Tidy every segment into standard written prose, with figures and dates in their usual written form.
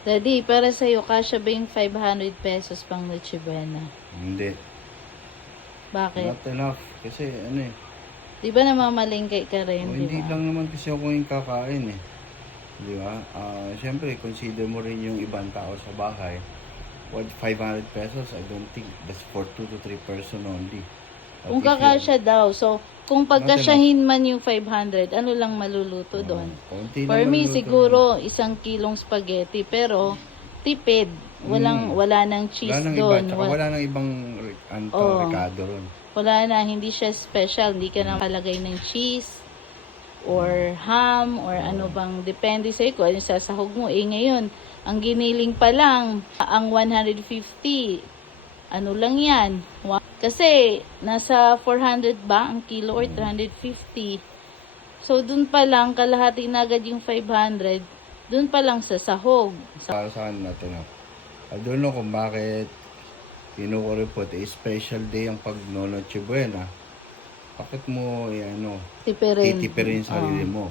Daddy, para sa'yo, kasya ba yung 500 pesos pang Noche Buena? Hindi. Bakit? Not enough. Kasi ano eh. Di ba namamalengke ka rin, di Hindi ba? lang naman kasi ako yung kakain eh. Di ba? Siyempre, consider mo rin yung ibang tao sa bahay. What, 500 pesos? I don't think that's for 2 to 3 person only. But Kung if you, kakasya daw, so kung not enough. pagkasyahin man yung 500, ano lang maluluto doon? Konti For lang me, maluluto siguro 1 kilong spaghetti, pero tipid. Wala nang Wala cheese nang iba. doon. Tsaka wala nang ibang Oh, Ricardo ron. wala na, hindi siya special. Hindi ka na kalagay ng cheese or ham or ano bang depende sa'yo kung ano sasahog mo. Eh ngayon, ang giniling pa lang, ang 150, ano lang yan. Kasi nasa 400 ba ang kilo or 350. So dun pa lang, kalahati na agad yung 500. Dun pa lang sa sahog. Para sa akin natin ako. I don't know kung bakit kinukuripot special day ang pag Noche Buena. Bakit mo titipirin sa sarili mo?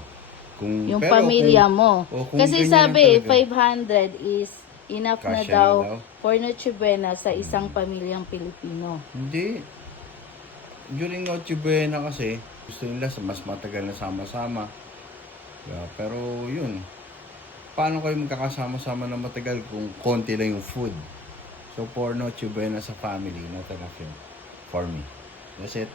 Yung pamilya mo. kung Kasi ganyan sabi, lang talaga, 500 is enough na kasya daw na daw. for Noche Buena sa isang pamilyang Pilipino. Hindi. During Noche Buena kasi, gusto nila sa mas matagal na sama-sama. Pero yun, paano kayo magkakasama-sama na matagal kung konti lang yung food? So for Noche Buena sa family, not enough yun. For me. That's it.